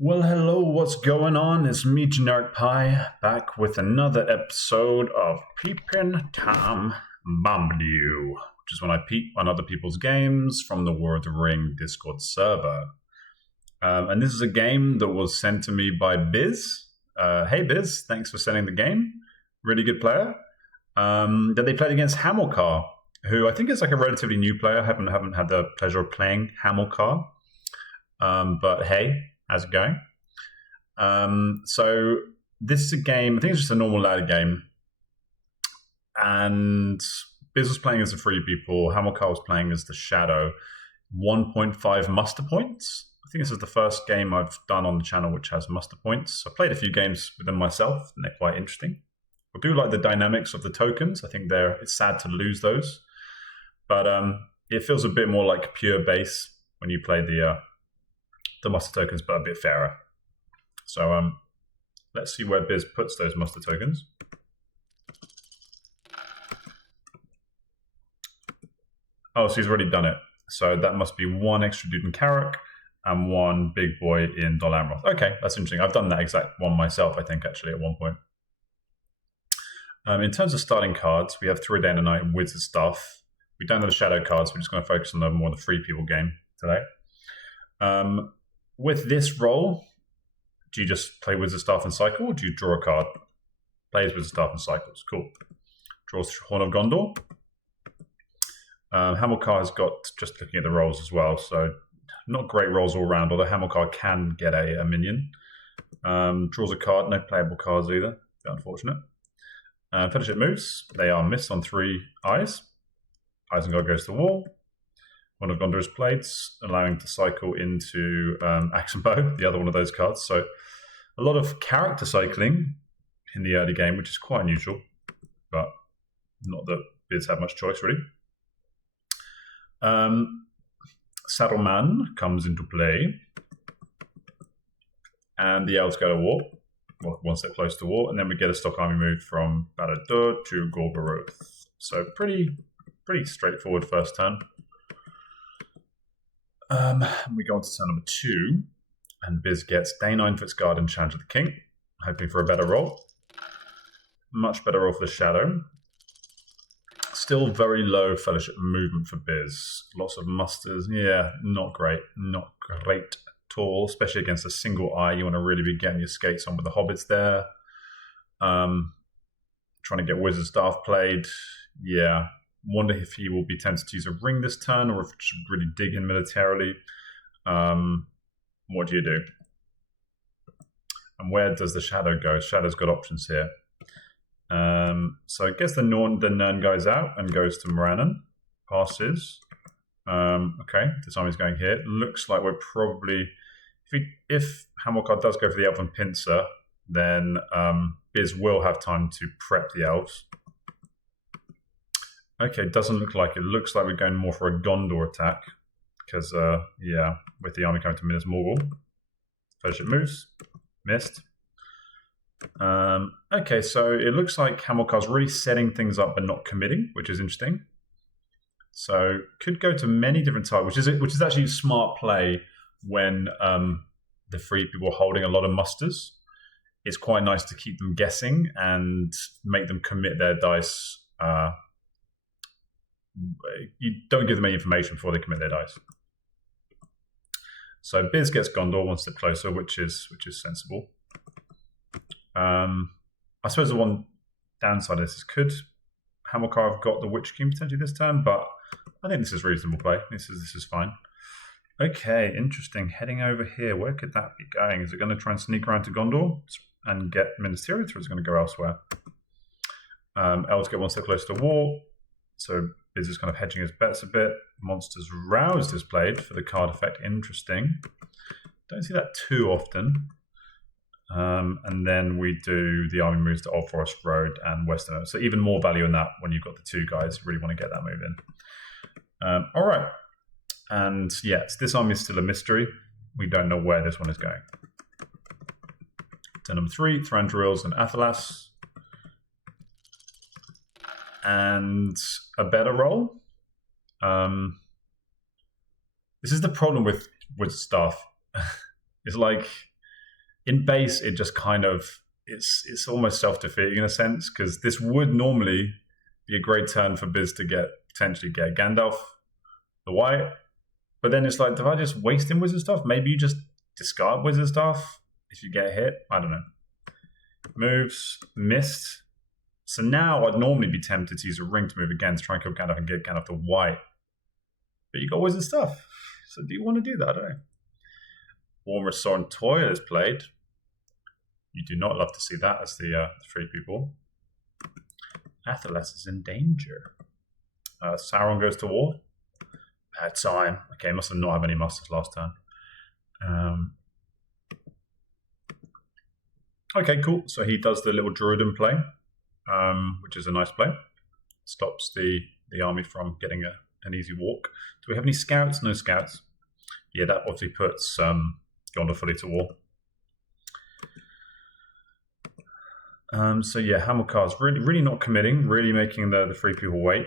Well, hello, what's going on? It's me, Generic Pie, back with another episode of Peepin Tom Bombadil, which is when I peep on other people's games from the War of the Ring Discord server. And this is a game that was sent to me by Biz. Hey, Biz, thanks for sending the game. Really good player. That they played against Hamilcar, who I think is like a relatively new player. I haven't had the pleasure of playing Hamilcar. But hey, how's it going? So this is a game. I think it's just a normal ladder game, and Biz was playing as the Free People. Hamilcar was playing as the Shadow. 1.5 muster points. I think this is the first game I've done on the channel which has muster points. I played a few games with them myself, and they're quite interesting. I do like the dynamics of the tokens. I think it's sad to lose those, but it feels a bit more like pure base when you play the muster tokens, but a bit fairer. So let's see where Biz puts those muster tokens. Oh, so he's already done it. So that must be one extra dude in Carrick and one big boy in Dol Amroth. Okay, that's interesting. I've done that exact one myself, I think, actually, at one point. In terms of starting cards, we have Through a Day and a Night and Wizard Staff. We don't have the Shadow cards. We're just going to focus on the more the Free People game today. With this roll, do you just play Wizard Staff and cycle, or do you draw a card? Plays Wizard Staff and cycles. Cool. Draws Horn of Gondor. Hamilcar has got, just looking at the rolls as well, so not great rolls all around, although Hamilcar can get a minion. Draws a card, no playable cards either. Unfortunate. Fellowship moves. They are missed on 3 eyes. Isengard goes to the wall. One of Gondor's plates, allowing to cycle into Axe and Bow, the other one of those cards. So a lot of character cycling in the early game, which is quite unusual, but not that Biz had much choice, really. Saddleman comes into play, and the elves go to war, one step close to war, and then we get a stock army move from Barad-dûr to Gorgoroth. So pretty straightforward first turn. We go on to turn number 2, and Biz gets Day 9 Fitzguard and Challenge of the King, hoping for a better roll. Much better roll for the Shadow. Still very low Fellowship movement for Biz. Lots of musters. Yeah, not great. Not great at all, especially against a single eye. You want to really be getting your skates on with the hobbits there. Trying to get Wizard Staff played. Yeah. Wonder if he will be tempted to use a ring this turn, or if he should really dig in militarily. What do you do? And where does the Shadow go? Shadow's got options here. So I guess the Nern guy's out and goes to Morannon. Passes. Okay, this army's going here. Looks like we're probably... If Hamilcar does go for the Elven Pincer, then Biz will have time to prep the elves. Okay, doesn't look like it. Looks like we're going more for a Gondor attack. Because, yeah, with the army coming to Minas Morgul. Fellowship moves. Missed. Okay, so it looks like Hamilcar's really setting things up but not committing, which is interesting. So could go to many different types, which is actually a smart play when the Free People are holding a lot of musters. It's quite nice to keep them guessing and make them commit their dice. You don't give them any information before they commit their dice. So Biz gets Gondor one step closer, which is sensible. I suppose the one downside of this is, could Hamilcar have got the Witch King potentially this turn? But I think this is reasonable play. This is fine. Okay, interesting. Heading over here, where could that be going? Is it going to try and sneak around to Gondor and get Minas Tirith, or is it going to go elsewhere? Elves get one step closer to war, so Biz is kind of hedging his bets a bit. Monsters Roused is played for the card effect. Interesting. Don't see that too often. And then we do the army moves to Old Forest Road and Western. So even more value in that when you've got the 2 guys. Really want to get that move in. All right. And yes, this army is still a mystery. We don't know where this one is going. Turn number 3, Thranduil's and Athelas. And a better roll. This is the problem with Wizard Staff. It's like In base, it just kind of it's almost self-defeating in a sense, because this would normally be a great turn for Biz to potentially get Gandalf the White, but then it's like, do I just waste in Wizard Stuff? Maybe you just discard Wizard Stuff if you get hit. I don't know. Moves, missed. So now I'd normally be tempted to use a ring to move again to try and kill Gandalf and get Gandalf the White. But you got Wizard Stuff. So do you want to do that? I don't know. Warm Restaurant Toy is played. You do not love to see that as the three people. Athelas is in danger. Sauron goes to war. Bad time. Okay, must have not have any musters last turn. Okay, cool. So he does the little Druiden play, which is a nice play. Stops the army from getting an easy walk. Do we have any scouts? No scouts. Yeah, that obviously puts Gondor fully to war. So yeah, Hamilcar's really not committing, really making the three people wait.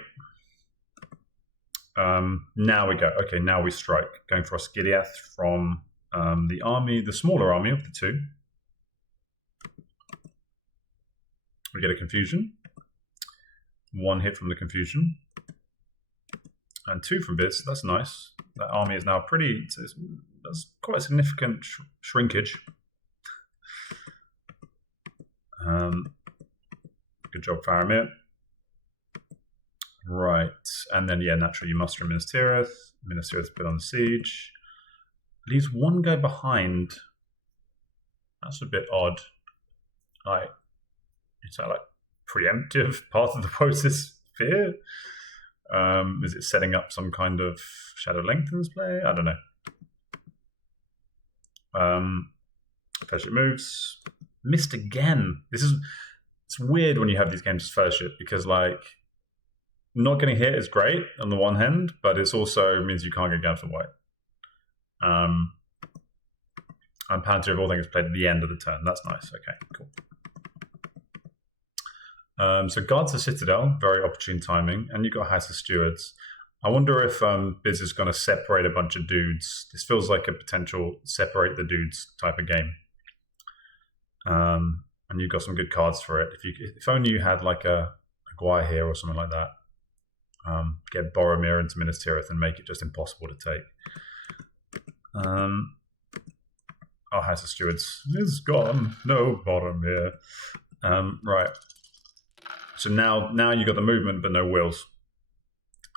Now we go. Okay, now we strike. Going for Osgiliath from the smaller army of the two. We get a confusion. One hit from the confusion. And two from Biz. That's nice. That army is now that's quite a significant shrinkage. Good job, Faramir. Right. And then, yeah, naturally you muster Minas Tirith. Minas Tirith put on siege. Leaves one guy behind. That's a bit odd. Is that like preemptive part of the process fear? Is it setting up some kind of Shadow Lengthens play? I don't know. Fellowship moves. Missed again. It's weird when you have these games as Fellowship, because like not getting hit is great on the one hand, but it also means you can't get Gandalf the White. And Panther of all things played at the end of the turn. That's nice. Okay, cool. So guards the Citadel, very opportune timing, and you've got House of Stewards. I wonder if Biz is going to separate a bunch of dudes. This feels like a potential separate the dudes type of game. And you've got some good cards for it. If only you had like a Guai here or something like that. Get Boromir into Minas Tirith and make it just impossible to take. Our House of Stewards is gone. No Boromir. Right. So now you got the movement but no wills.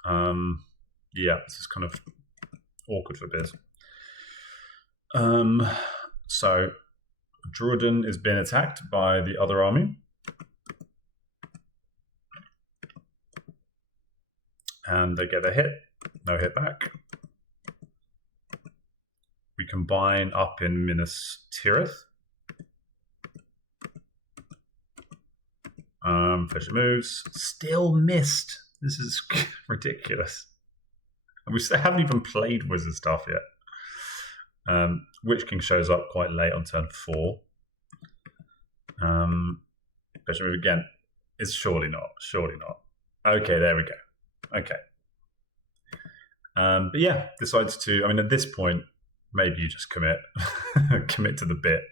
Yeah, this is kind of awkward for Biz. So Druiden is being attacked by the other army. And they get a hit. No hit back. We combine up in Minas Tirith. Fisher moves. Still missed. This is ridiculous. And we haven't even played Wizard Stuff yet. Witch King shows up quite late on turn 4. Fisher move again. It's surely not. Okay, there we go. Okay. But yeah, decides to, at this point, maybe you just commit. Commit to the bit.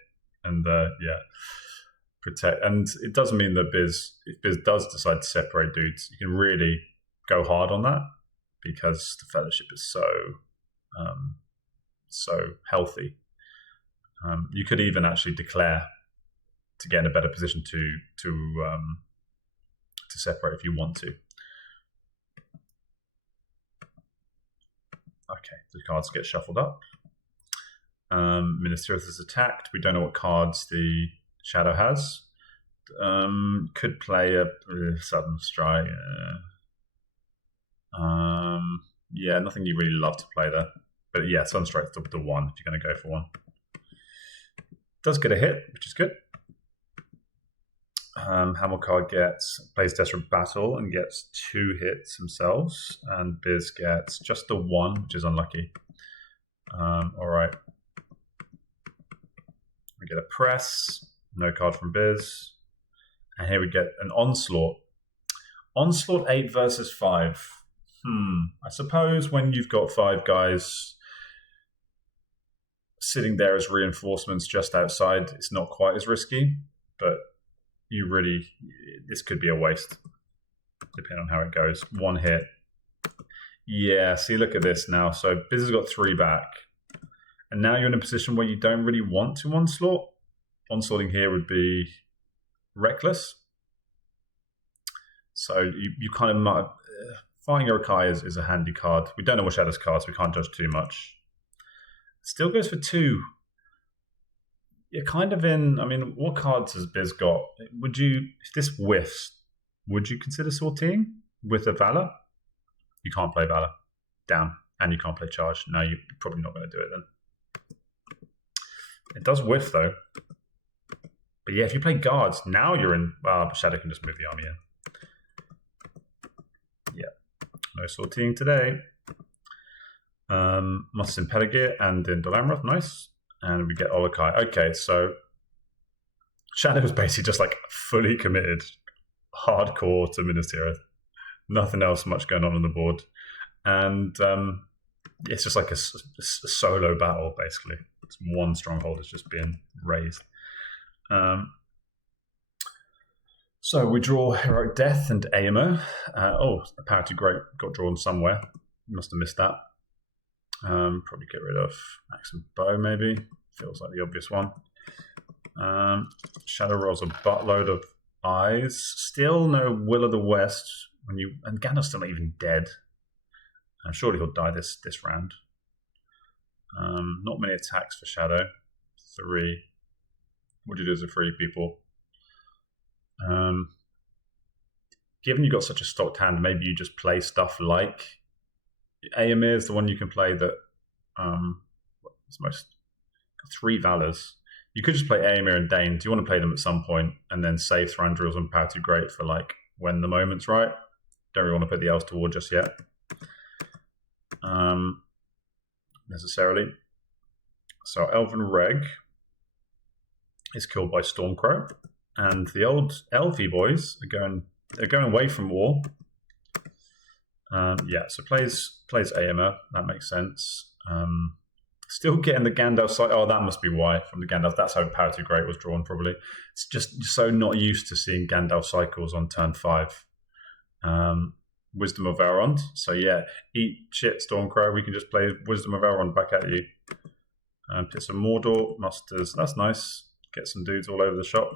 And yeah. Protect, and it doesn't mean that if Biz does decide to separate dudes, you can really go hard on that, because the Fellowship is so healthy. You could even actually declare to get in a better position to separate if you want to. Okay, the cards get shuffled up. Minas Tirith is attacked. We don't know what cards the Shadow has. Could play a Sudden Strike. Yeah, nothing you really love to play there. But yeah, Sudden Strike's the one if you're going to go for one. Does get a hit, which is good. Hamilcar plays Desperate Battle and gets 2 hits themselves, and Biz gets just the 1, which is unlucky. All right. We get a press. No card from Biz. And here we get an Onslaught. Onslaught 8 versus 5. I suppose when you've got 5 guys sitting there as reinforcements just outside, it's not quite as risky, but this could be a waste, depending on how it goes. One hit. Yeah, see, look at this now. So Biz has got 3 back. And now you're in a position where you don't really want to onslaught. Onslaughting here would be reckless. So you kind of might... Fighting Urukai is a handy card. We don't know what Shadow's cards, so we can't judge too much. Still goes for 2. You're kind of in... I mean, what cards has Biz got? If this whiffs, would you consider sorting with a Valor? You can't play Valor. Down. And you can't play Charge. No, you're probably not going to do it then. It does whiff, though. But yeah, if you play Guards, now you're in... Well, Shadow can just move the army in. Yeah. No sorting today. Must in Peligir and in Dolamroth. Nice. And we get Olokai. Okay, so Shadow is basically just like fully committed, hardcore to Minas Tirith. Nothing else much going on the board. And it's just like a solo battle, basically. It's one stronghold that's just being raised. So we draw Heroic Death and AMO. A Power to Great got drawn somewhere. Must have missed that. Probably get rid of Axe and Bow, maybe. Feels like the obvious one. Shadow rolls a buttload of eyes. Still no Will of the West. And Gandalf's still not even dead. Surely he'll die this round. Not many attacks for Shadow. 3. What do you do as a 3, people? Given you've got such a stocked hand, maybe you just play stuff like Aemir is the one you can play that it's most 3 Valors. You could just play Aemir and Dane. Do you want to play them at some point and then save Thranduils and Power to Great for like when the moment's right? Don't really want to put the elves to war just yet. Necessarily. So Elven Reg is killed by Stormcrow, and the old Elfie boys are going away from war. So plays Aemir. That makes sense. Still getting the Gandalf side. Oh, that must be why from the Gandalf. That's how Power to Great was drawn. Probably. It's just so not used to seeing Gandalf cycles on turn 5. Wisdom of Elrond. So yeah, eat shit, Stormcrow. We can just play Wisdom of Elrond back at you. Put some Mordor musters. That's nice. Get some dudes all over the shop.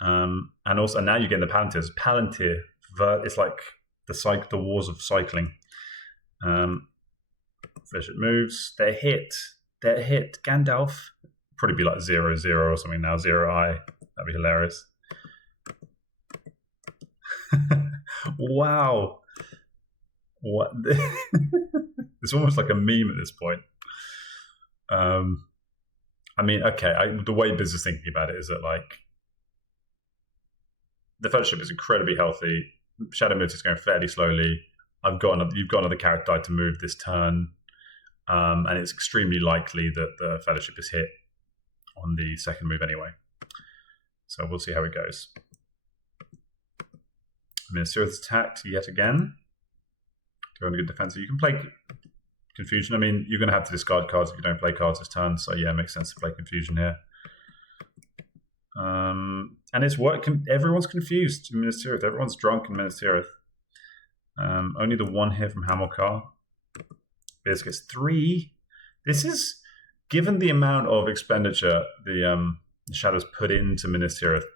And also now you're getting the Palantirs. Palantir. It's like the wars of cycling. Vision moves. They're hit. Gandalf. Probably be like 0-0 or something now. 0-I. That'd be hilarious. Wow. What? It's almost like a meme at this point. I mean, okay, the way Biz is thinking about it is that like the Fellowship is incredibly healthy. Shadow moves is going fairly slowly. You've got another character to move this turn, and it's extremely likely that the Fellowship is hit on the second move anyway. So we'll see how it goes. Minas Tirith attacked yet again. Doing a good defense. You can play Confusion. I mean, you're going to have to discard cards if you don't play cards this turn. So yeah, it makes sense to play Confusion here. And it's work. Everyone's confused in Minas Tirith. Everyone's drunk in Minas Tirith. Only the 1 here from Hamilcar. Biz gets 3. This is, given the amount of expenditure the Shadows put into Minas Tirith,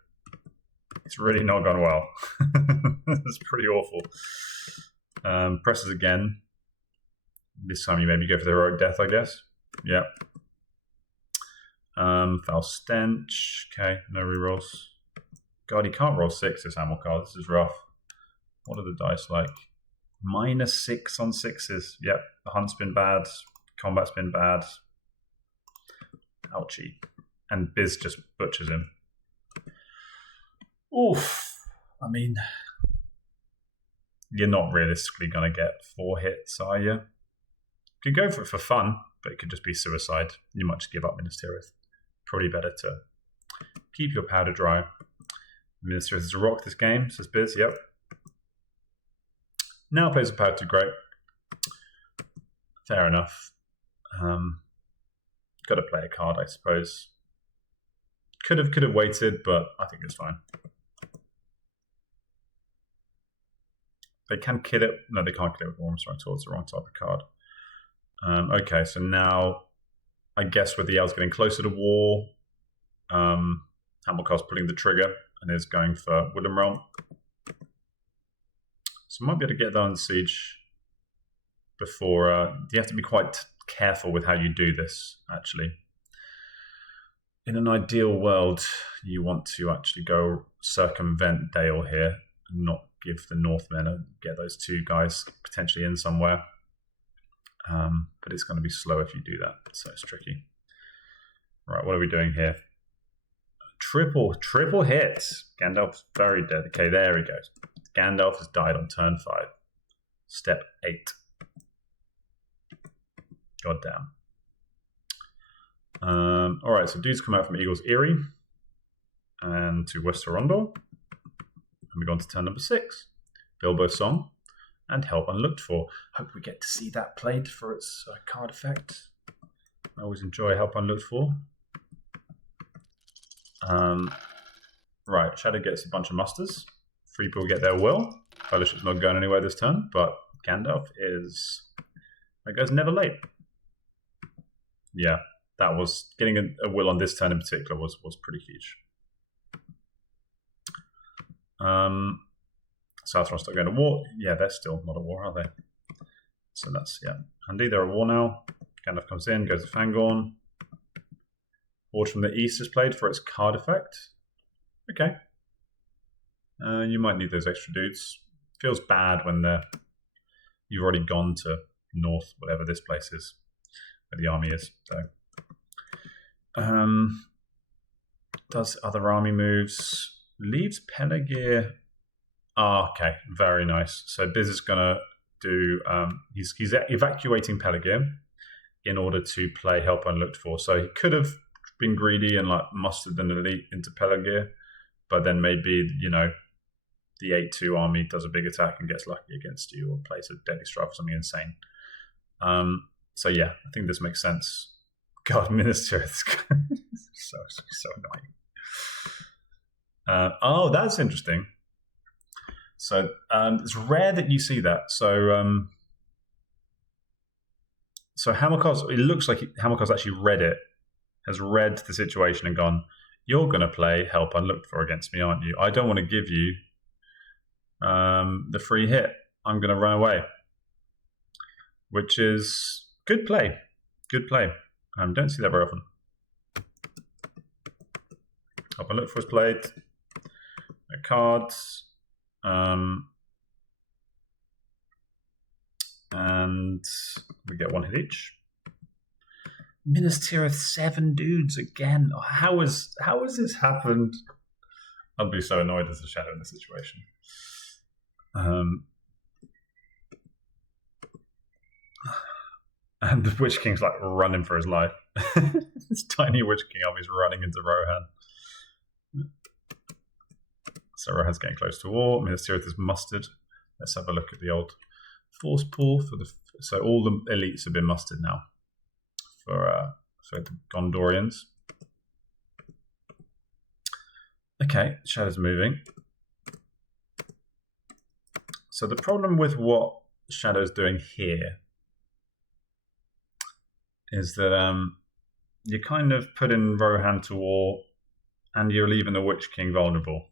it's really not gone well. It's pretty awful. Presses again. This time you maybe go for the Heroic Death, I guess. Yeah. Foul Stench. Okay, no rerolls. God, he can't roll 6 Hamilcar. This is rough. What are the dice like? -6 on 6s. Yep, the hunt's been bad. Combat's been bad. Ouchie. And Biz just butchers him. Oof. I mean, you're not realistically going to get 4 hits, are you? You could go for it for fun, but it could just be suicide. You might just give up Minas Tirith. Probably better to keep your powder dry. Minas Tirith is a rock this game, says Biz. Yep. Now plays a Power to Great. Fair enough. Got to play a card, I suppose. Could have waited, but I think it's fine. They can kill it. No, they can't kill it with Warm Strike towards the wrong type of card. Okay, so now I guess with the elves getting closer to war, Hamilcar's pulling the trigger and is going for Woodland Realm. So might be able to get that on siege before. You have to be quite careful with how you do this, actually. In an ideal world, you want to actually go circumvent Dale here and not give the Northmen and get those two guys potentially in somewhere. But it's going to be slow if you do that, so it's tricky. Right, what are we doing here? Triple hits. Gandalf's very dead. Okay, there he goes. Gandalf has died on turn 5. Step 8. God damn. Alright, so dudes come out from Eagle's Eyrie and to West Arundel. And we go on to turn number 6. Bilbo's Song and Help Unlooked For. Hope we get to see that played for its card effect. I always enjoy Help Unlooked For. Right, Shadow gets a bunch of musters. 3 people get their will. Fellowship's not going anywhere this turn, but Gandalf is... That guy's never late. Yeah, that was... Getting a will on this turn in particular was pretty huge. Southron's not going to war. Yeah, they're still not at war, are they? So that's, yeah, handy. They're at war now. Gandalf comes in, goes to Fangorn. Horde from the East is played for its card effect. Okay. You might need those extra dudes. Feels bad when you've already gone to north, whatever this place is, where the army is. So, does other army moves. Leaves Pelargir. Okay, very nice. So Biz is going to do... he's evacuating Pelargir in order to play Help Unlooked For. So he could have been greedy and mustered an elite into Pelargir, but then maybe, the 8-2 army does a big attack and gets lucky against you, or plays a Deadly Strife or something insane. So yeah, I think this makes sense. God, Minister is so annoying. Oh, that's interesting. So it's rare that you see that. So Hamilcar's, it looks like Hamilcar's actually read it, has read the situation and gone, you're going to play Help Unlooked For against me, aren't you? I don't want to give you the free hit. I'm going to run away. Which is good play. Good play. Don't see that very often. Help Unlooked For is played. No cards. And we get 1 hit each. Minas Tirith 7 dudes again. Oh, how has this happened? I'll be so annoyed as a Shadow in this situation. And the Witch King's running for his life. This tiny Witch King army's running into Rohan. So Rohan's getting close to war. Minas Tirith is mustered. Let's have a look at the old force pool for the. So all the elites have been mustered now for the Gondorians. Okay, Shadow's moving. So the problem with what Shadow's doing here is that you kind of put in Rohan to war and you're leaving the Witch King vulnerable.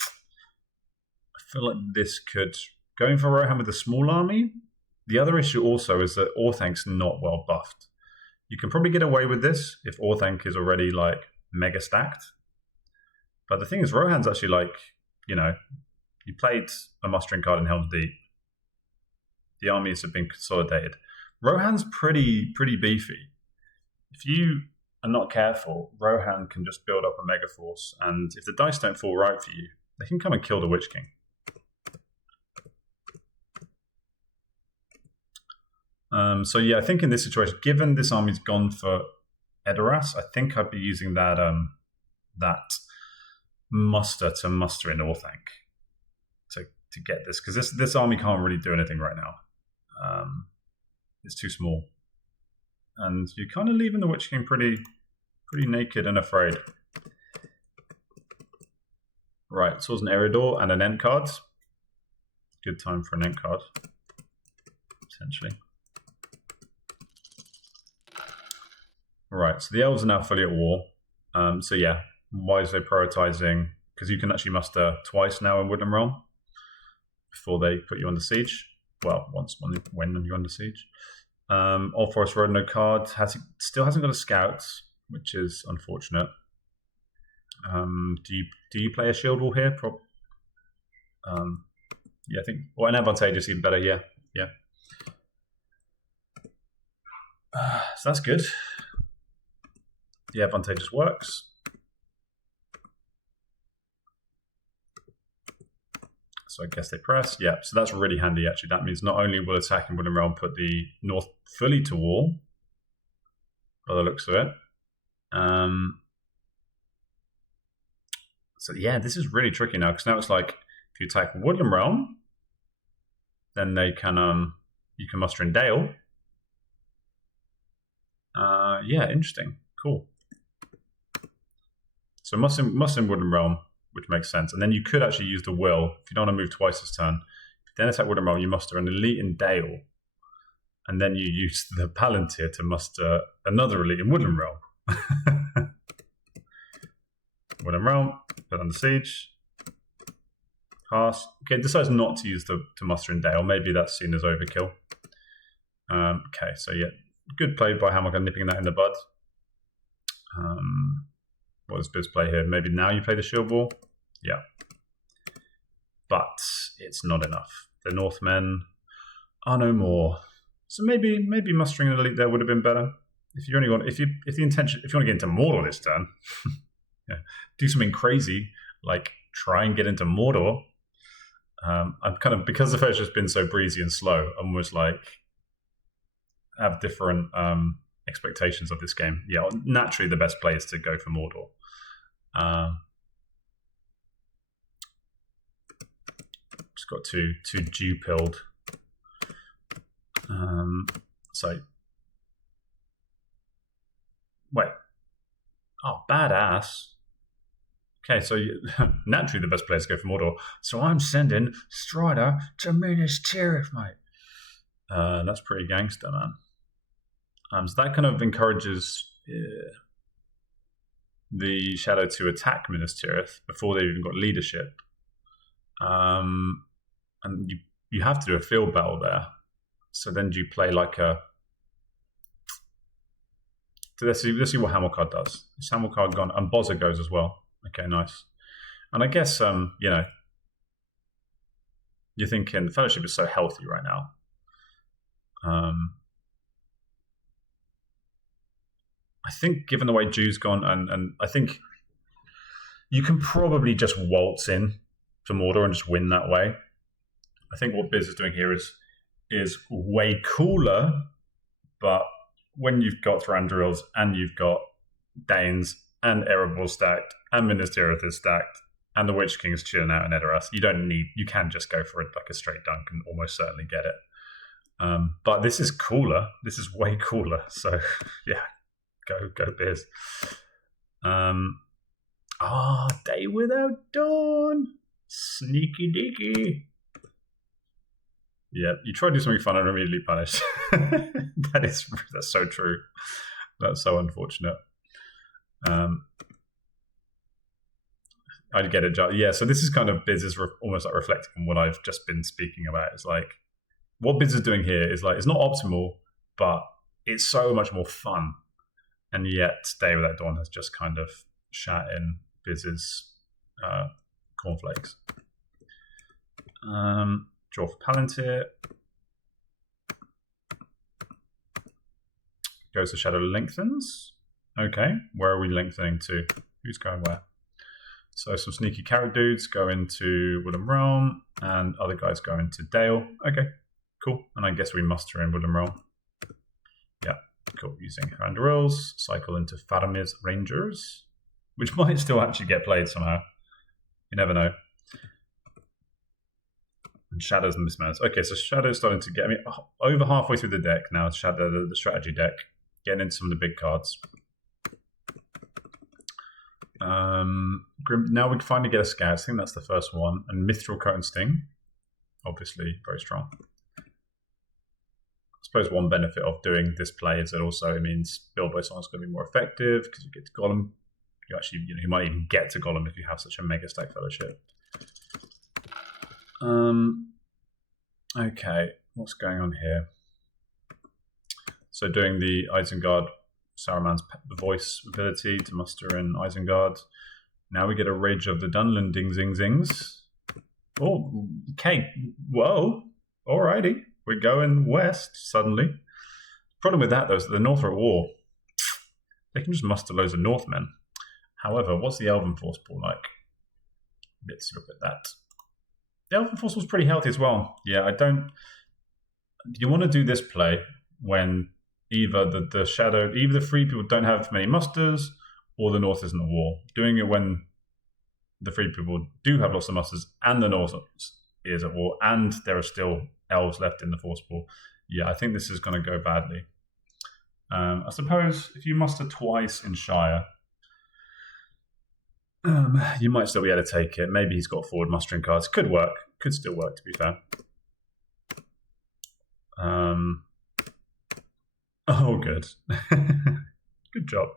I feel like this could... Going for Rohan with a small army, the other issue also is that Orthank's not well buffed. You can probably get away with this if Orthanc is already mega stacked. But the thing is, Rohan's actually he played a mustering card in Helm's Deep. The armies have been consolidated. Rohan's pretty beefy. If you are not careful, Rohan can just build up a mega force, and if the dice don't fall right for you, they can come and kill the Witch King. So yeah, I think in this situation, given this army's gone for Edoras, I think I'd be using that muster to muster in Orthanc to get this, because this army can't really do anything right now. It's too small. And you're kind of leaving the Witch King pretty naked and afraid. Right, so it's an Eridor and an end card. Good time for an end card, potentially. Right, so the elves are now fully at war. So yeah, why is they prioritizing? Because you can actually muster twice now in Woodland Realm before they put you under siege. Well, when you're under siege. Old Forest Road, no card. Still hasn't got a scout, which is unfortunate. Do you play a shield wall here? Yeah, I think an advantageous even better. Yeah. So that's good. The advantageous works. So I guess they press. Yeah, so that's really handy actually. That means not only will attacking Woodland Realm put the north fully to war, by the looks of it. So yeah, this is really tricky now because now it's like if you attack Woodland Realm, then they can you can muster in Dale. Yeah, interesting. Cool. So must in Woodland Realm, which makes sense. And then you could actually use the Will if you don't want to move twice this turn. Then attack Woodland Realm, you muster an elite in Dale. And then you use the Palantir to muster another elite in Woodland Realm. Woodland Realm, put under siege. Pass. Okay, decides not to use to muster in Dale. Maybe that's seen as overkill. Okay, so yeah, good play by Hamilton nipping that in the bud. What does Biz play here? Maybe now you play the shield wall? Yeah. But it's not enough. The Northmen are no more. So maybe mustering an elite there would have been better. If you want to get into Mordor this turn, yeah, do something crazy like try and get into Mordor. I'm kind of, because the first has been so breezy and slow, I'm almost like have different expectations of this game. Yeah, naturally the best play is to go for Mordor. Just got two dew-pilled. So wait. Oh, badass. Okay, so naturally the best players go for Mordor. So I'm sending Strider to Minas Tirith, mate. That's pretty gangster, man. So that kind of encourages the Shadow to attack Minas Tirith before they've even got leadership. And you have to do a field battle there. So then do you play like a... So let's see what Hamilcar does. Is Hamilcar gone? And Bozza goes as well. Okay, nice. And I guess, you're thinking the Fellowship is so healthy right now. I think given the way Jew's gone, and I think you can probably just waltz in to Mordor and just win that way. I think what Biz is doing here is way cooler, but when you've got Thranduils and you've got Danes and Erebor stacked and Minas Tirith is stacked and the Witch King's chilling out in Edoras, you can just go for it like a straight dunk and almost certainly get it. But this is cooler. This is way cooler. So yeah, go Biz. Day without dawn. Sneaky deaky. Yeah, you try to do something fun and immediately punished. That's so true. That's so unfortunate. I'd get it. Yeah, so this is kind of Biz is almost like reflecting on what I've just been speaking about. It's like what Biz is doing here is like it's not optimal, but it's so much more fun. And yet, Day Without Dawn has just kind of shat in Biz's cornflakes. Draw for Palantir. Goes to Shadow Lengthens. Okay, where are we lengthening to? Who's going where? So some sneaky carrot dudes go into Woodland Realm, and other guys go into Dale. Okay, cool. And I guess we muster in Woodland Realm. Yeah, cool. Using Thranduils, cycle into Faramir's Rangers, which might still actually get played somehow. You never know. And Shadows and Mismanners. Okay, so Shadow's starting to get... over halfway through the deck now. Shadow, the strategy deck. getting into some of the big cards. Now we can finally get a scout. I think that's the first one. And Mithril Coat and Sting, obviously very strong. I suppose one benefit of doing this play is that also it means Bilbo Song is going to be more effective because you get to Gollum. You actually, you might even get to Gollum if you have such a mega stack fellowship. Okay, what's going on here? So doing the Isengard, Saruman's voice ability to muster in Isengard. Now we get a Rage of the Dunlin Ding Zing Zings. Oh, okay. Whoa. Alrighty. We're going west suddenly. Problem with that, though, is that the North are at war. They can just muster loads of Northmen. However, what's the Elven Force pool like? Let's look at that. The Elven Force was pretty healthy as well. Yeah, I don't... You want to do this play when either the Shadow... Either the Free people don't have many musters, or the North isn't at war. Doing it when the Free people do have lots of musters, and the North is at war, and there are still elves left in the Force pool. Yeah, I think this is going to go badly. I suppose if you muster twice in Shire... you might still be able to take it. Maybe he's got forward mustering cards. Could work. Could still work, to be fair. Oh, good. Good job.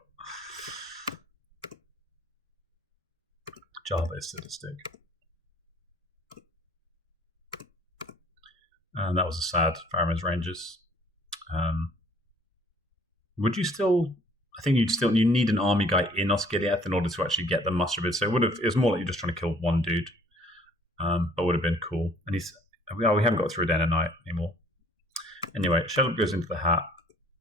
Java is sadistic. And that was a sad Faramir's Rangers. Would you still... I think you need an army guy in Osgiliath in order to actually get the muster bid. So it was more like you're just trying to kill one dude. But would have been cool. And we haven't got through Day and Night anymore. Anyway, Shelob goes into the hat.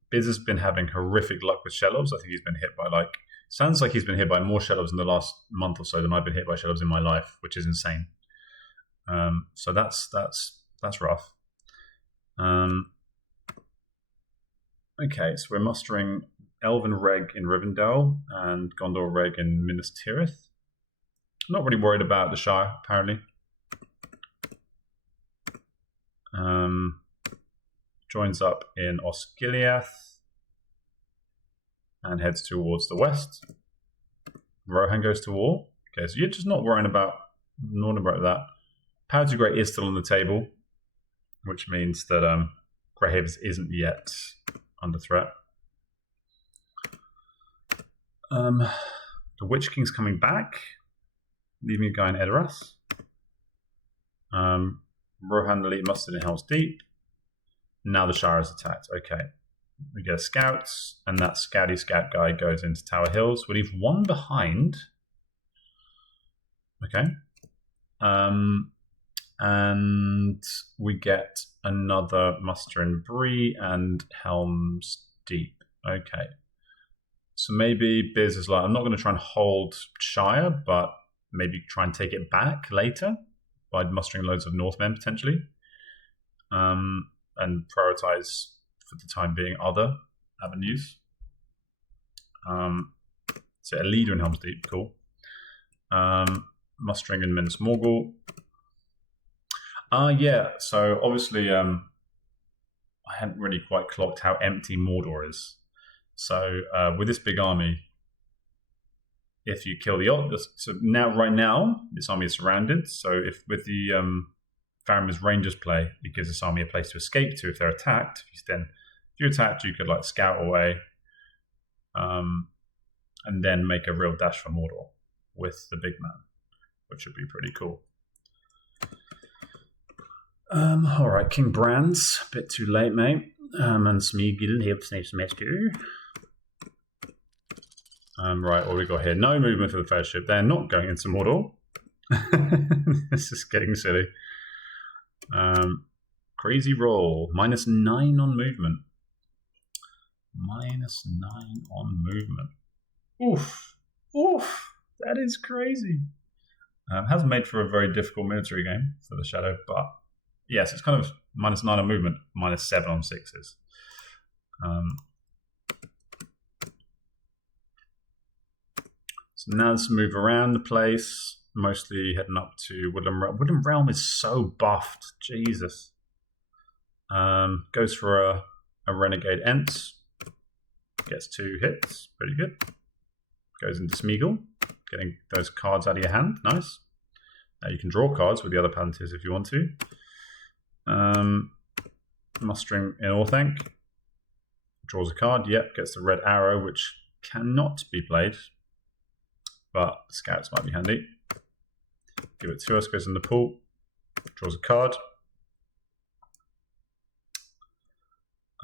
Biz has been having horrific luck with Shelobs. I think he's been hit by sounds like he's been hit by more Shelobs in the last month or so than I've been hit by Shelobs in my life, which is insane. So that's rough. Okay, so we're mustering Elven Reg in Rivendell and Gondor Reg in Minas Tirith. Not really worried about the Shire, apparently. Joins up in Osgiliath and heads towards the west. Rohan goes to war. Okay, so you're just not worrying about that. Power to Great is still on the table, which means that Greyhaven isn't yet under threat. The Witch King's coming back, leaving a guy in Edoras. Rohan the lead mustered in Helm's Deep. Now the Shire is attacked. Okay. We get scouts, and that scouty scout guy goes into Tower Hills. We leave one behind. Okay. And we get another muster in Bree and Helm's Deep. Okay. So maybe Biz is like, I'm not going to try and hold Shire, but maybe try and take it back later by mustering loads of Northmen potentially. And prioritize for the time being other avenues. So a leader in Helm's Deep, cool. Mustering in Minas Morgul. Yeah, so obviously I hadn't really quite clocked how empty Mordor is. So with this big army, if you kill so right now, this army is surrounded. So if with the Faramir's Rangers play, it gives this army a place to escape to if they're attacked. If you're attacked, you could scout away, and then make a real dash for Mordor with the big man, which would be pretty cool. All right, King Bran's a bit too late, mate. And Smeagol helps Snape's rescue. Right, what we got here? No movement for the Fellowship. They're not going into Mordor. This is getting silly. Crazy roll. -9 on movement. -9 on movement. Oof. That is crazy. Has made for a very difficult military game for the Shadow, but yes, it's kind of -9 on movement, -7 on sixes. So now let's move around the place, mostly heading up to Woodland Realm. Woodland Realm is so buffed, Jesus. Goes for a Renegade Ents. gets 2 hits. Pretty good. Goes into Smeagol, getting those cards out of your hand. Nice. Now you can draw cards with the other Palantirs if you want to. Mustering in Orthanc. Draws a card. Yep, gets the red arrow, which cannot be played. But Scouts might be handy. Give it to us, goes in the pool. Draws a card.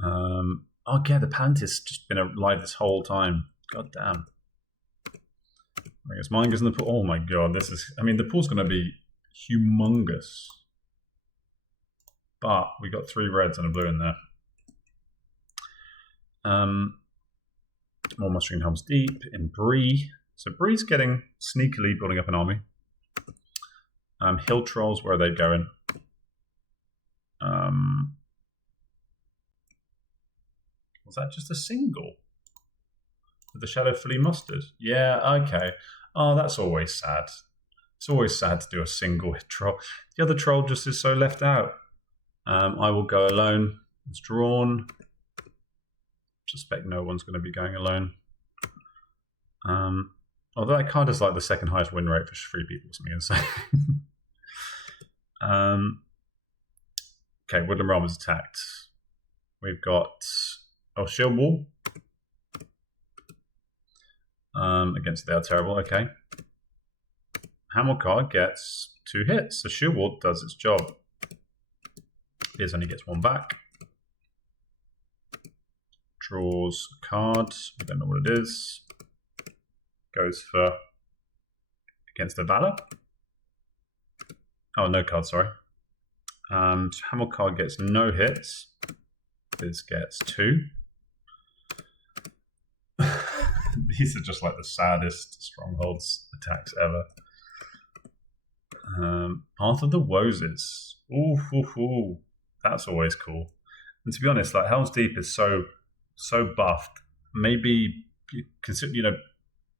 Oh yeah, the Palantir's just been alive this whole time. God damn. I guess mine goes in the pool. Oh my god, this is... I mean, the pool's going to be humongous. But we got 3 reds and a blue in there. More Mustering Helm's Deep in Bree. So Bree's getting sneakily building up an army. Hill Trolls, where are they going? Was that just a single? With the Shadow fully mustered? Yeah, okay. Oh, that's always sad. It's always sad to do a single hit troll. The other troll just is so left out. I will go alone. It's drawn. Suspect no one's going to be going alone. Although that card is like the second highest win rate for 3 people, something insane. Okay, Woodland Realm is attacked. We've got Shield Wall. Against They Are Terrible, okay. Hamilcar gets 2 hits. The Shield Wall does its job. Piers only gets 1 back. Draws a card. I don't know what it is. Goes for against the Valor. Oh, no card, sorry. Hamilcar gets no hits. This gets 2. These are just like the saddest Strongholds attacks ever. Path of the Woses. Ooh. That's always cool. And to be honest, like Helm's Deep is so buffed. Maybe consider,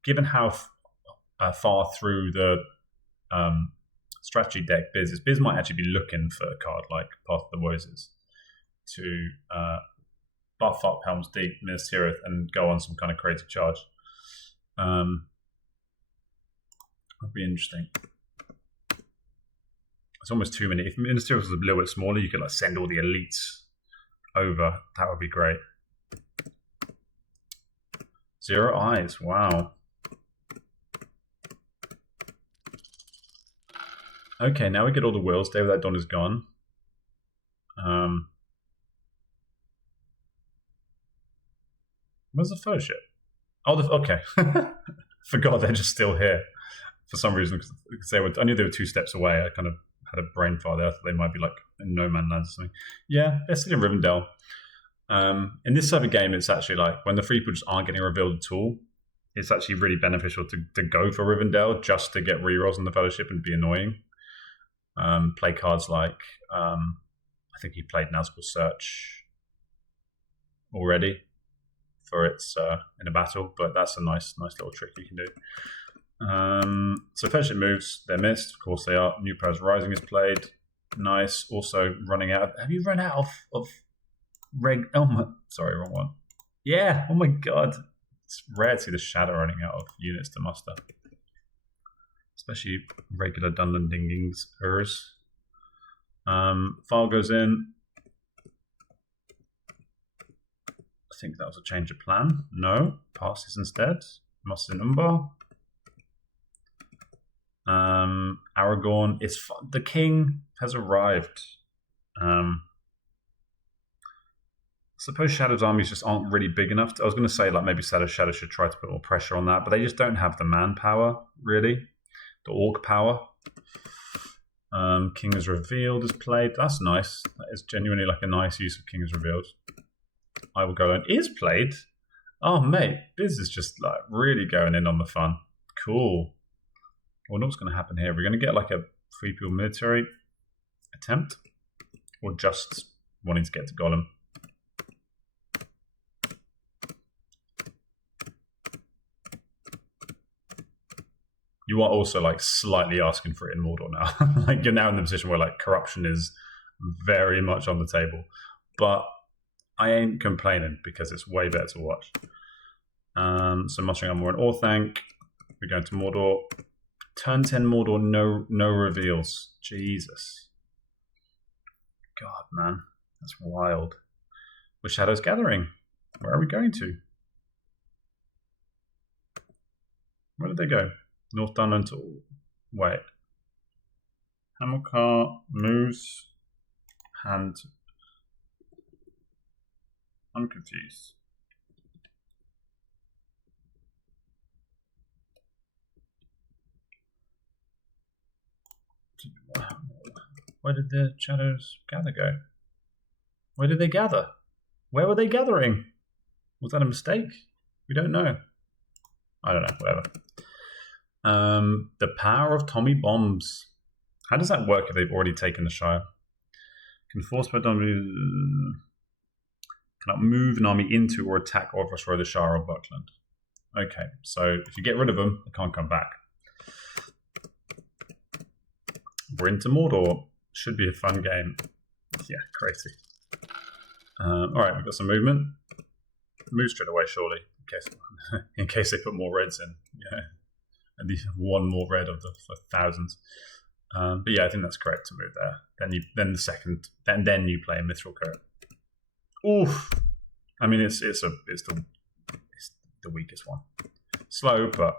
given how far through the strategy deck Biz is, Biz might actually be looking for a card like Path of the Woses to buff up Helm's Deep, Minas Tirith, and go on some kind of crazy charge. That'd be interesting. It's almost too many. If Minas Tirith was a little bit smaller, you could like send all the elites over. That would be great. 0 eyes. Wow. Okay, now we get all the wills. Day Without Dawn is gone. Where's the fellowship? Oh, okay. Forgot they're just still here for some reason. Because I knew they were 2 steps away. I kind of had a brain fart there. I thought they might be like in No Man's Land or something. Yeah, they're still in Rivendell. In this type of game, it's actually like when the free people just aren't getting revealed at all, it's actually really beneficial to go for Rivendell just to get rerolls in the Fellowship and be annoying. Play cards like I think he played Nazgul Search already for its in a battle, but that's a nice little trick you can do. So Fellowship moves, they're missed, of course they are. New Powers Rising is played. Nice. Also running out of, have you run out of sorry, wrong one. Yeah, oh my god. It's rare to see the Shadow running out of units to muster. Especially regular Dunland Dingings. File goes in. I think that was a change of plan. No, passes instead. Musters in Umbar. Aragorn is the king has arrived. I suppose Shadow's armies just aren't really big enough. I was going to say like maybe Shadow should try to put more pressure on that, but they just don't have the manpower really. The orc power. King is Revealed is played. That's nice. That is genuinely like a nice use of King is Revealed. I Will Go Alone is played. Oh mate, Biz is just like really going in on the fun. Cool. I wonder what's going to happen here. We're going to get like a free people military attempt, or just wanting to get to Gollum. You are also like slightly asking for it in Mordor now. Like you're now in the position where like corruption is very much on the table, but I ain't complaining because it's way better to watch. So mustering armor and Orthanc. We're going to Mordor. Turn 10 Mordor, no reveals. Jesus. God, man. That's wild. With Shadows Gathering. Where are we going to? Where did they go? North Dunland to... Wait. Hamilcar moves. Hand. I'm confused. Where did the Shadows Gather go? Where did they gather? Where were they gathering? Was that a mistake? We don't know. I don't know, whatever. The power of Tommy Bombs. How does that work if they've already taken the Shire? Can force by Tommy... Cannot move an army into or attack or destroy the Shire or Buckland. Okay, so if you get rid of them, they can't come back. We're into Mordor. Should be a fun game. Yeah, crazy. Alright, we've got some movement. Move straight away, surely, in case they put more reds in. Yeah, at least one more red of the thousands. But yeah, I think that's correct to move there. Then you play a Mithril Coat. Oof. I mean, it's the weakest one. Slow, but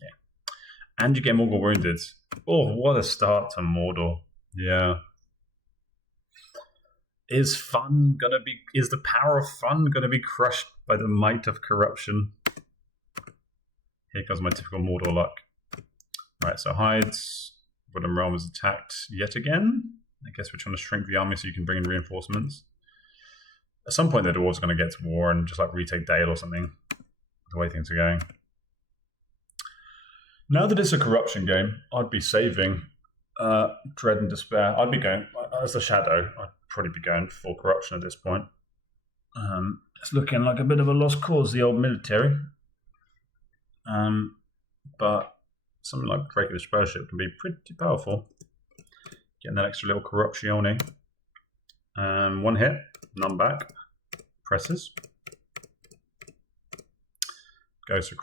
yeah. And you get Morgul Wounded. Oh, what a start to Mordor. Yeah. Is the power of fun gonna be crushed by the might of corruption? Here comes my typical Mordor luck. Right, so hides. Woodland Realm is attacked yet again. I guess we're trying to shrink the army so you can bring in reinforcements. At some point the dwarves are going to get to war and just like retake Dale or something. The way things are going. Now that it's a corruption game, I'd be saving Dread and Despair. I'd be going, as a Shadow, I'd probably be going for corruption at this point. It's looking like a bit of a lost cause, the old military. But something like Drake of the Spurship can be pretty powerful. Getting that extra little corruptione. One hit, none back. Presses. Goes for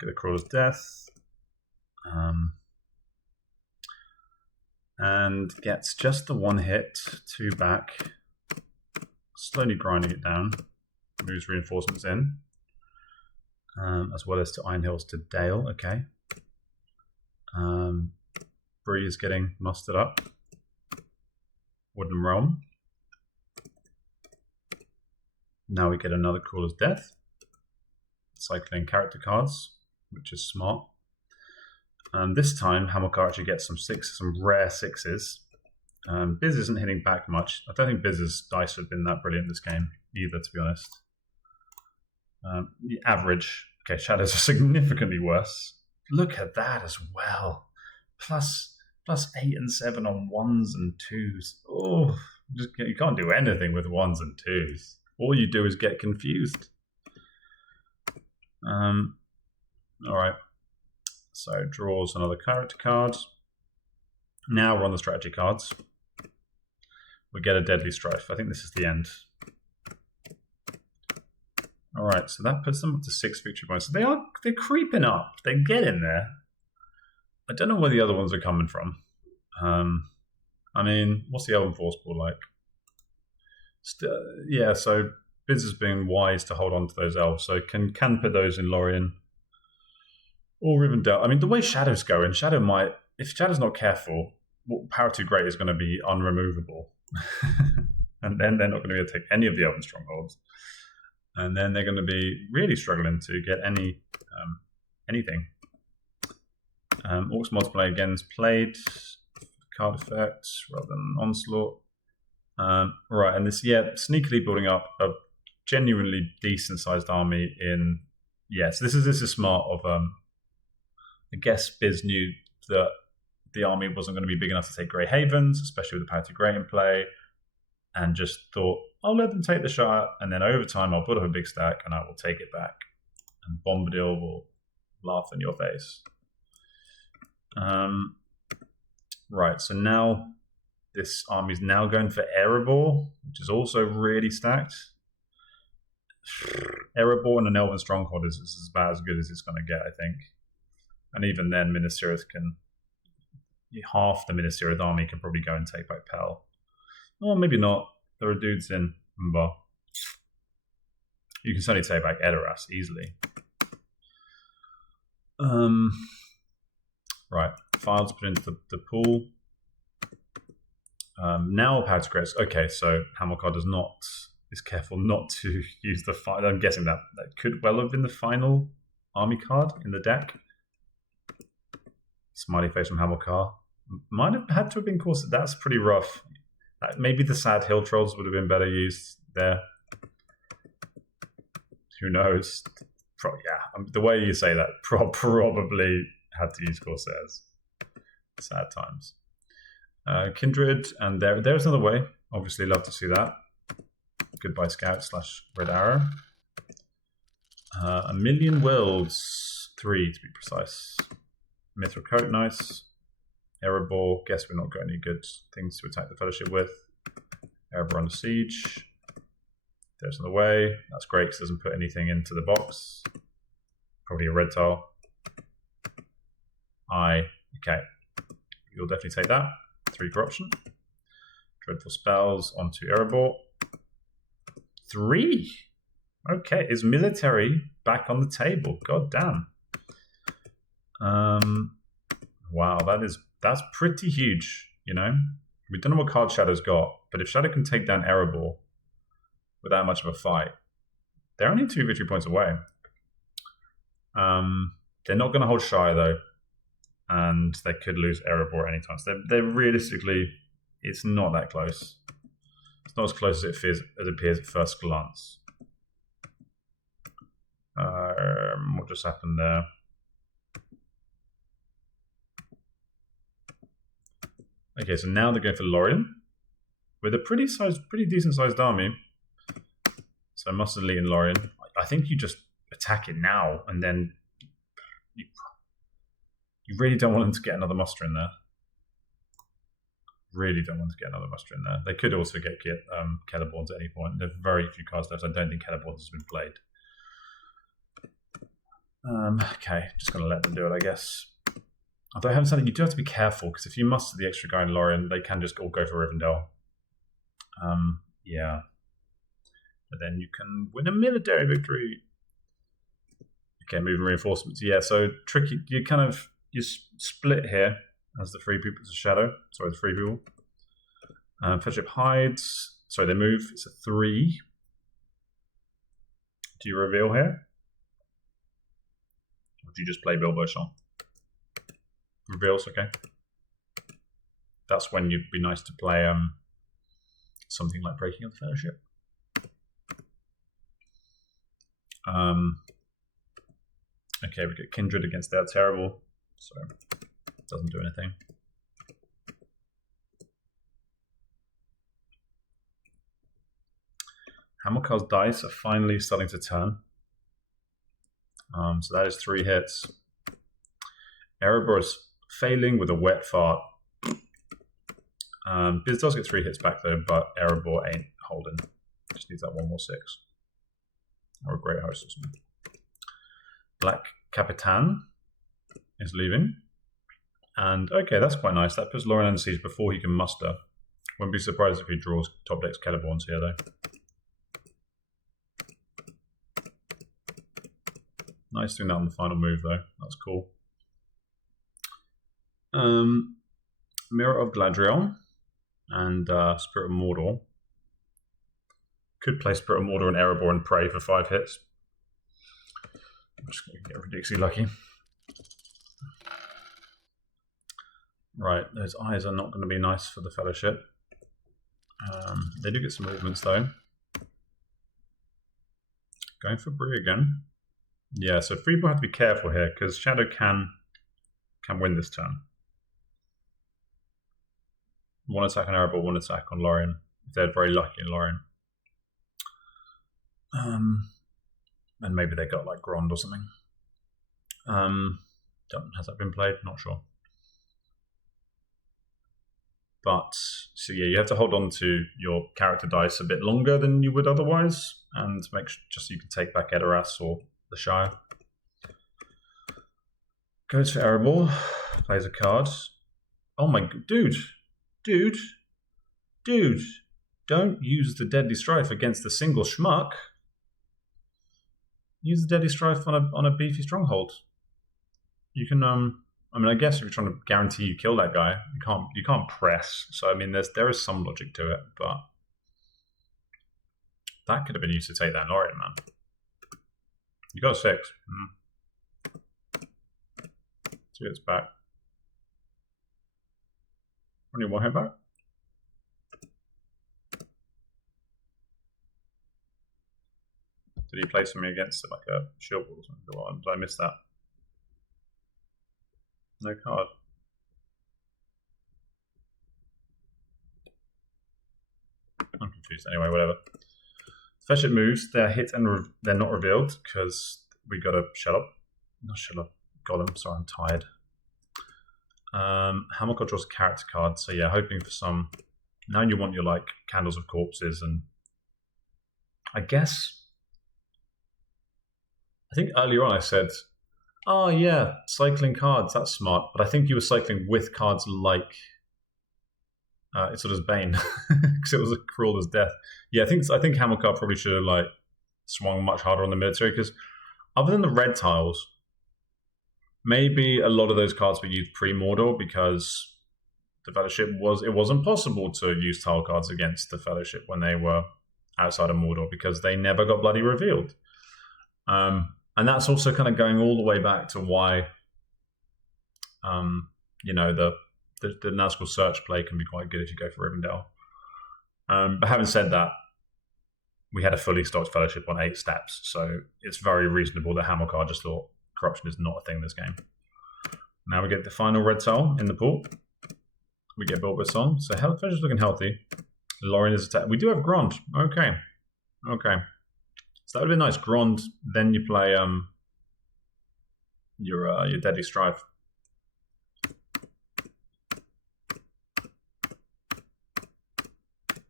the Crawler's Death. And gets just the one hit, 2 back. Slowly grinding it down. Moves reinforcements in. As well as to Iron Hills to Dale, okay. Bree is getting mustered up. Woodland Realm. Now we get another Crawler's Death. Cycling character cards, which is smart. This time, Hamilcar actually gets some rare 6s. Biz isn't hitting back much. I don't think Biz's dice have been that brilliant this game either, to be honest. The average. Okay, Shadows are significantly worse. Look at that as well. Plus 8 and 7 on 1s and 2s. Oh, you can't do anything with 1s and 2s. All you do is get confused. Alright. So draws another character card. Now we're on the strategy cards. We get a Deadly Strife. I think this is the end. Alright, so that puts them up to 6 victory points. So they're creeping up. They're getting there. I don't know where the other ones are coming from. I mean, what's the Elven Force Pool like? Yeah, so Biz has been wise to hold on to those elves, so can put those in Lorien or Rivendell. I mean, the way Shadow's going, Shadow might, if Shadow's not careful, Power 2 Great is going to be unremovable. And then they're not going to be able to take any of the Elven Strongholds. And then they're going to be really struggling to get anything. Orcs Multiplay again is played. Card effects rather than Onslaught. Right, and this, sneakily building up a genuinely decent-sized army in... Yeah, so this is smart of... I guess Biz knew that the army wasn't going to be big enough to take Grey Havens, especially with the Power 2 Grey in play, and just thought, I'll let them take the Shire, and then over time I'll build up a big stack and I will take it back. And Bombadil will laugh in your face. Right, so now this army is now going for Erebor, which is also really stacked. Erebor and an Elven Stronghold is about as good as it's going to get, I think. And even then, Minas Tirith can... half the Minas Tirith army can probably go and take back Pell. Or maybe not. There are dudes in Umbar. You can certainly take back Edoras easily. Right, files put into the pool. Now power to crits. Okay, so Hamilcar is careful not to use the final. I'm guessing that could well have been the final army card in the deck. Smiley face from Hamilcar. Might have had to have been Corset. That's pretty rough. Maybe the sad hill trolls would have been better used there. Who knows? Yeah, the way you say that, probably had to use Corsairs. Sad times. Kindred, and there's another way. Obviously, love to see that. Goodbye Scout / Red Arrow. A Million Worlds, 3 to be precise. Mithril Coat, nice. Erebor, guess we're not got any good things to attack the Fellowship with. Erebor under siege. There's another way. That's great because it doesn't put anything into the box. Probably a red tile. Okay. You'll definitely take that. 3 corruption. Dreadful spells onto Erebor. 3. Okay, is military back on the table? God damn. Wow, that's pretty huge. You know, we don't know what card Shadow's got, but if Shadow can take down Erebor without much of a fight, they're only 2 victory points away. They're not going to hold shy though, and they could lose Erebor anytime. So they're realistically, it's not that close. It's not as close as it appears at first glance. What just happened there? Okay, so now they're going for Lorien with a pretty decent sized army. So Mustard Lee and Lorien. I think you just attack it now, and then you really don't want them to get another muster in there. Really don't want to get another muster in there. They could also get Celeborns at any point. There are very few cards left. I don't think Celeborns has been played. Okay, just going to let them do it, I guess. Although I haven't said it, you do have to be careful, because if you muster the extra guy in Lorien, they can just all go for Rivendell. Yeah. But then you can win a military victory. Okay, moving reinforcements. Yeah, so tricky. You split here as the 3 people. It's a Shadow. Sorry, the 3 people. Fellowship hides. Sorry, they move. It's a 3. Do you reveal here? Or do you just play Bilbo Sean? Reveals, okay. That's when you'd be nice to play something like Breaking of the Fellowship. Okay, we get Kindred against that terrible, so it doesn't do anything. Hamilcar's dice are finally starting to turn. So that is 3 hits. Erebor is failing with a wet fart. Biz does get 3 hits back though, but Erebor ain't holding. Just needs that 1 more 6. Or a Great Host or something. Black Capitan is leaving. And okay, that's quite nice. That puts Lorien under siege before he can muster. Wouldn't be surprised if he draws top decks Celeborns here though. Nice doing that on the final move though. That's cool. Mirror of Gladriel and Spirit of Mordor. Could play Spirit of Mordor and Erebor and pray for 5 hits. I'm just going to get ridiculously lucky. Right, those eyes are not going to be nice for the Fellowship. They do get some movements though. Going for Bree again. Yeah, so people have to be careful here because Shadow can win this turn. 1 attack on Erebor, 1 attack on Lorien. If they're very lucky in Lorien. And maybe they got like Grond or something. Has that been played? Not sure. But, so yeah, you have to hold on to your character dice a bit longer than you would otherwise, and make sure just so you can take back Edoras or the Shire. Goes for Erebor, plays a card. Oh my, dude, don't use the Deadly Strife against a single schmuck. Use the Deadly Strife on a beefy stronghold. You can, I mean, I guess if you're trying to guarantee you kill that guy, you can't press. So I mean, there is some logic to it, but that could have been used to take down Lorien, man. You got a 6. See, it's back. Only one hit back. Did he play something against it, like a shield wall or something? Did I miss that? No card. I'm confused. Anyway, whatever. Fellowship moves. They're hit and they're not revealed because we got a shell up. Not shell up. Golem. Sorry, I'm tired. Hamilcar draws a character card. So yeah, hoping for some. Now you want your like Candles of Corpses, and I guess. I think earlier on I said, oh yeah, cycling cards, that's smart. But I think you were cycling with cards like Isildur's Bane, because it was as cruel as death. Yeah, I think Hamilcar probably should have like swung much harder on the military, because other than the red tiles, maybe a lot of those cards were used pre-Mordor because the Fellowship it wasn't possible to use tile cards against the Fellowship when they were outside of Mordor because they never got bloody revealed. And that's also kind of going all the way back to why, you know, the Nazgul Search play can be quite good if you go for Rivendell. But having said that, we had a fully stocked Fellowship on 8 steps, so it's very reasonable that Hamilcar just thought corruption is not a thing in this game. Now we get the final red tile in the pool. We get built with Song, so Fellowship's looking healthy. Lorien is attacked. We do have Grond. Okay. So that would be nice. Grond, then you play your Deadly Strife.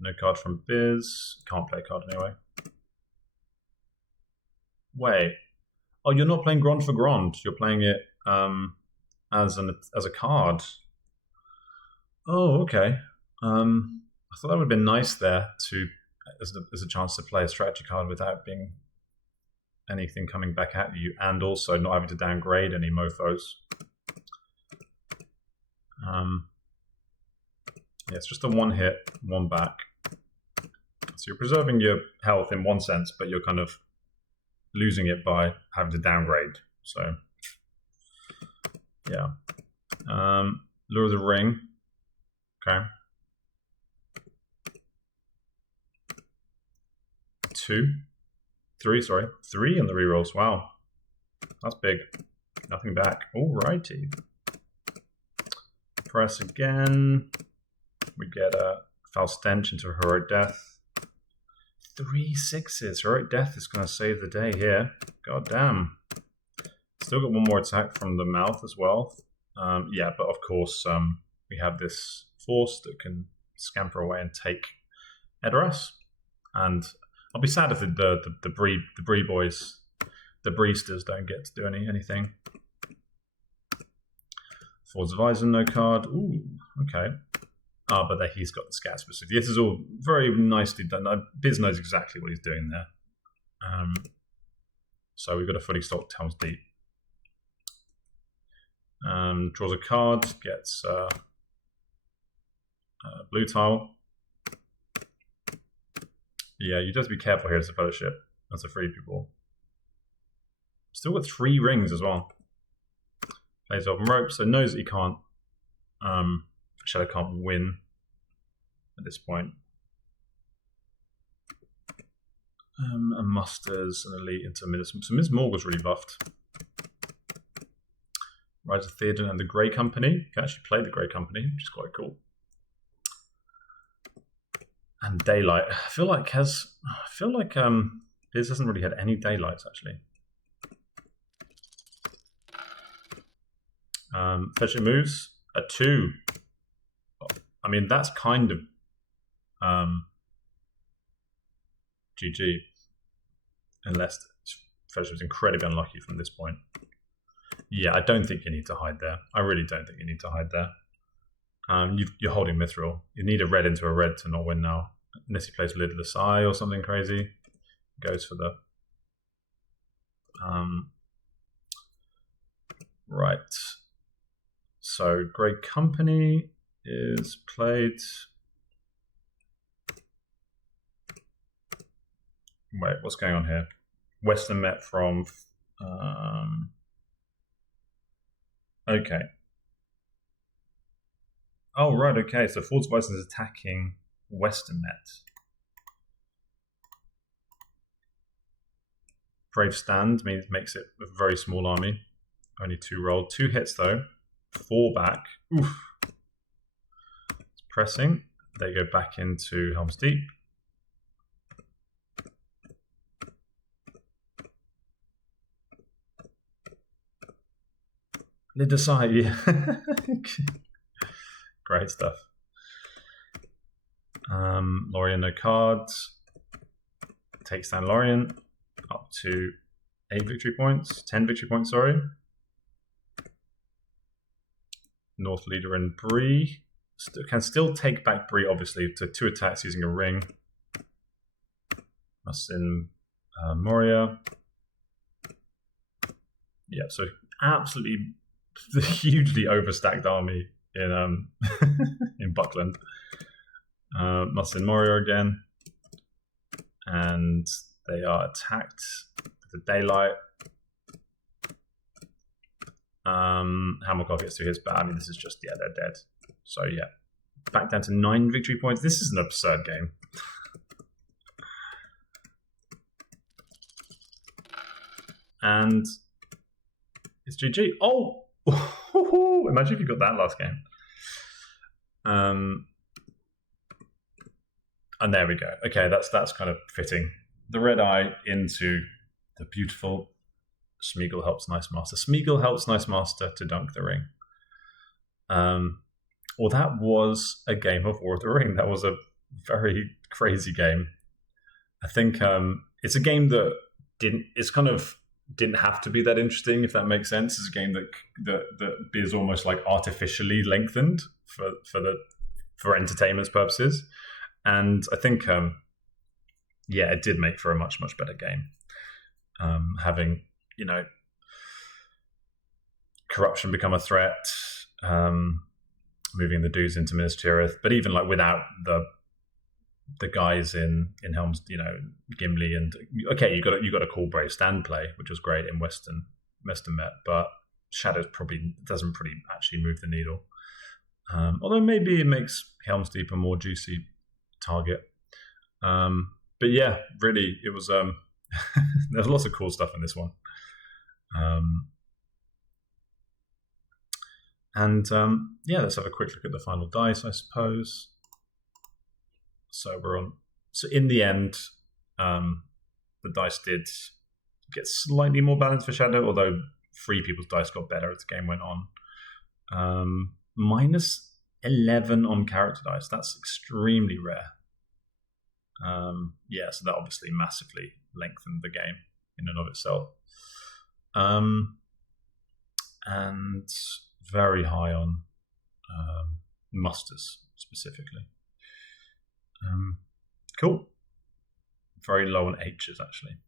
No card from Biz. Can't play a card anyway. Wait. Oh, you're not playing Grond for Grond. You're playing it as a card. Oh, okay. I thought that would have been nice there to as a chance to play a strategy card without being anything coming back at you, and also not having to downgrade any mofos. Yeah, it's just a 1 hit, 1 back. So you're preserving your health in one sense, but you're kind of losing it by having to downgrade. So, yeah. Lure of the Ring. Okay. 3 on the rerolls. Wow. That's big. Nothing back. Alrighty. Press again. We get a Foul Stench into Heroic Death. 3 6s. Heroic Death is going to save the day here. God damn. Still got 1 more attack from the mouth as well. Yeah, but of course we have this force that can scamper away and take Edoras. And I'll be sad if the Bree boys, the Breesters, don't get to do anything. Fords of Eisen, no card. Ooh, okay. Ah, but he's got the scat specific. This is all very nicely done. Biz knows exactly what he's doing there. So we've got a fully stocked Helm's Deep. Draws a card, gets blue tile. Yeah, you just have to be careful here as a Fellowship. That's a free people. Still got 3 rings as well. Plays open rope, so knows that he can't. Shadow can't win at this point. And musters an elite into Miss. So Miss Morgul's really buffed. Rise of Theoden and the Grey Company. You can actually play the Grey Company, which is quite cool. And Daylight. I feel like Biz hasn't really had any daylights actually. Fetching moves. A 2. I mean, that's kind of GG, unless Federer was incredibly unlucky from this point. Yeah, I don't think you need to hide there. I really don't think you need to hide there. You're holding Mithril. You need a red into a red to not win now. Unless he plays Lidless Eye or something crazy. Goes for the... right. So, Great Company is played... Wait, what's going on here? Western Met from... okay. Oh, right, okay. So Ford's Bison is attacking Western Met. Brave Stand makes it a very small army. Only 2 rolled. 2 hits, though. 4 back. Oof. It's pressing. They go back into Helm's Deep. They decide, yeah. Great stuff. Lorien, no cards. Takes down Lorien. Up to 8 victory points. 10 victory points, sorry. North Leader and Bree. Can still take back Bree, obviously, to 2 attacks using a ring. Mustin Moria. Yeah, so absolutely hugely overstacked army in in Buckland. Mustin Moria again. And they are attacked with the daylight. Hamilcar gets 2 hits, but I mean, this is just, yeah, they're dead. So, yeah. Back down to 9 victory points. This is an absurd game. And it's GG. Oh! Imagine if you got that last game. And there we go. Okay, that's kind of fitting. The red eye into the beautiful Smeagol helps Nice Master. Smeagol helps Nice Master to dunk the ring. Well, that was a game of War of the Ring. That was a very crazy game. I think it's a game that didn't have to be that interesting, if that makes sense. It's a game that is almost like artificially lengthened for entertainment's purposes. And I think, it did make for a much, much better game. Having, corruption become a threat, moving the dudes into Minas Tirith, but even like without the guys in Helm's, Gimli and you got a cool Brave Stand play, which was great in Western Met, but Shadows probably doesn't pretty actually move the needle. Although maybe it makes Helm's Deep a more juicy target. But yeah, really, it was there's lots of cool stuff in this one. Let's have a quick look at the final dice, I suppose. So in the end, the dice did get slightly more balanced for Shadow, although 3 people's dice got better as the game went on. Minus 11 on character dice. That's extremely rare. So that obviously massively lengthened the game in and of itself. And very high on musters specifically. Cool. Very low on H's, actually.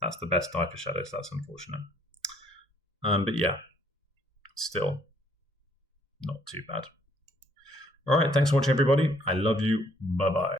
That's the best die for Shadows. That's unfortunate. But yeah, still not too bad. All right, thanks for watching, everybody. I love you. Bye-bye.